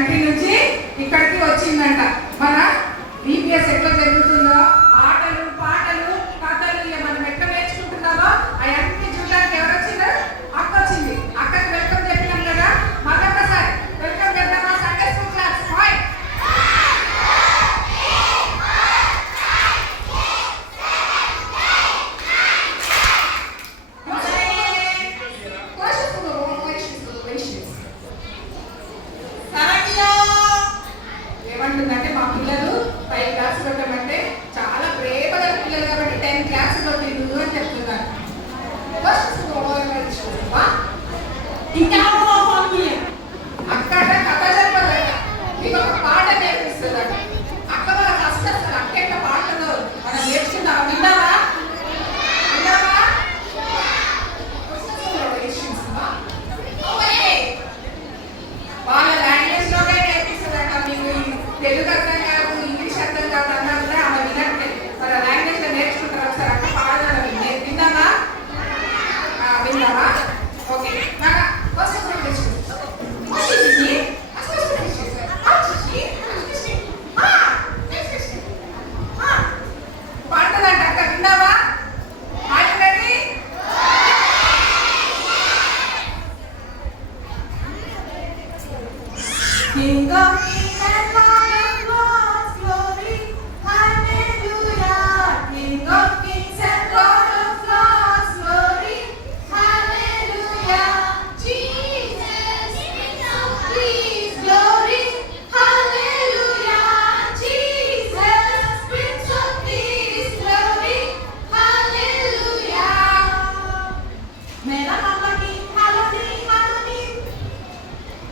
Country నుంచి ఇక్కడికి వచ్చిందంట. మన బీపీఎస్ ఎట్లా జరుగుతుందో ఆటలు పాటలు కథలు మనం ఎట్లా నేర్చుకుంటున్నామో అవన్నీ చూడడానికి ఎవరు వచ్చిందో అక్క వచ్చింది. అక్కకి వెల్కమ్ చెప్పినాం కదా, మరొకసారి వెల్కమ్ చేద్దామా? Sunday school class hi. ఏమంటుందంటే మా పిల్లలు 5 క్లాసులు కొట్టమంటే చాలా ప్రేమగా పిల్లలు కాబట్టి 10 క్లాసులు కొట్టిండు అని చెప్తున్నారు. ఇంకా అక్క కథ చెప్పదట, మీకు ఒక పాట నేర్పిస్తుందట. అక్క వాళ్ళ ఫస్ట్ అసలు అక్క ఎట్లా పాటలో మనం నేర్చుకుందాం. విన్నావా? వాళ్ళ లాంగ్వేజ్ లోనే నేర్పిస్తుందట. మీకు తెలుగు అర్థం కాదు, ఇంగ్లీష్ అర్థం కాదు అన్నారు కదా, ఆమె వినంటే వాళ్ళ లాంగ్వేజ్ లో నేర్చుకుంటారు. ఒకసారి అక్క పాడదాం. విన్నావా? విన్నావా? ఓకే. పాడుతుందంట అక్క. విన్నావా? King of kings and Lord of lords, glory, hallelujah. King of kings and Lord of lords, glory, hallelujah. Jesus, King of kings, glory, hallelujah. Jesus, Prince of peace, glory, hallelujah. Mera mama ki hallelujah, hallelujah.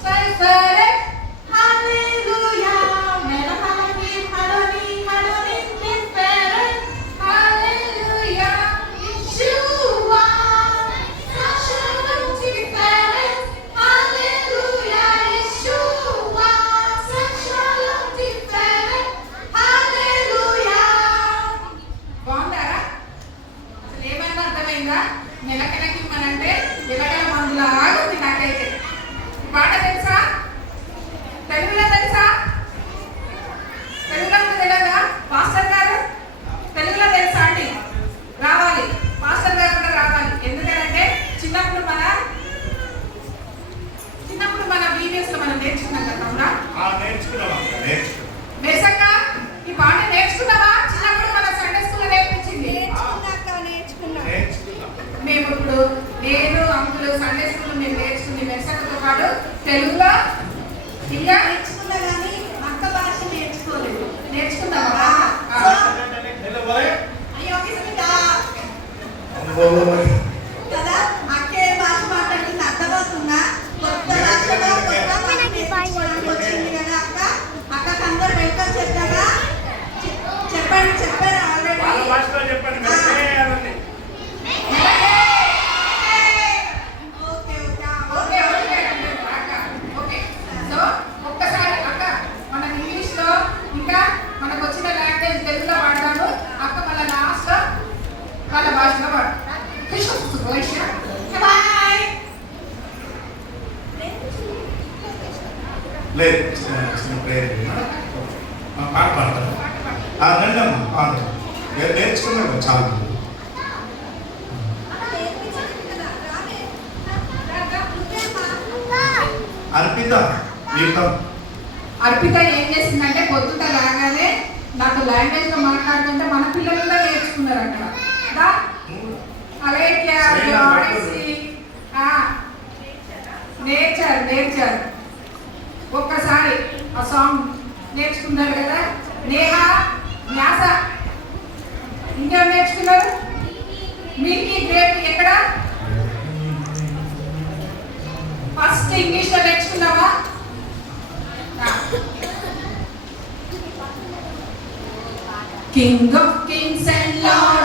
Say నెలకి మనంటే నిలకడ మందులాగా ఉంది నాకైతే. పాట తెలుసా? తెలుగులో తెలుసా? తెలుగులో తెలియదా? మాస్టర్ గారు తెలుగులో తెలుసా అండి? రావాలి, మాస్టర్ గారు కూడా రావాలి. ఎందుకంటే చిన్నప్పుడు మన బీబీఎస్ లో మనం నేర్చుకున్నాం కదా. మెర్సక్క ఈ పాట నేర్చుకున్నావా? చిన్నప్పుడు మన సండే స్కూల్ నేర్పించింది. మేము ఇప్పుడు నేను అంకులు సండే స్కూల్ మేము నేర్చుకుంది మెర్సక్కతో పాటు తెలుగులో ఇంకా నేర్చుకున్నా కానీ అక్క భాష నేర్చుకోలేదు. నేర్చుకున్నావా? కదా అక్కే భాష మాట్లాడుతుంది అర్థమవుతుందా? కొత్త భాషలో వచ్చింది కదా అక్క. అక్కకి అందరూ వెల్కమ్ చెప్పారా? చెప్పారా ఆల్రెడీ? ఒక్కసారి అక్క మనం ఇంగ్లీష్ లో ఇంకా మనకు వచ్చిన లాంగ్వేజ్ తెలుగులో వాడతాము. అక్క మళ్ళీ లాస్ట్ లో వాళ్ళ భాషలో వాడతాం. లేదు చిన్న ప్రేయర్ పాట పాడతాను. రండమ్మా పాట నేర్చుకున్నాను చాలా. అర్పిత ఏం చేసిందంటే పొద్దుట రాగానే నాకు లాంగ్వేజ్ లో మాట్లాడుతుంటే మన పిల్లలు కూడా నేర్చుకున్నారు అక్కడ. నేర్చారు ఒక్కసారి ఆ సాంగ్ నేర్చుకున్నారు కదా. నేహా న్యాస ఇంకా నేర్చుకున్నారు. మీకు గ్రేట్ ఎక్కడ ఫస్ట్ ఇంగ్లీష్ లో నేర్చుకున్నావా? King of kings and Lord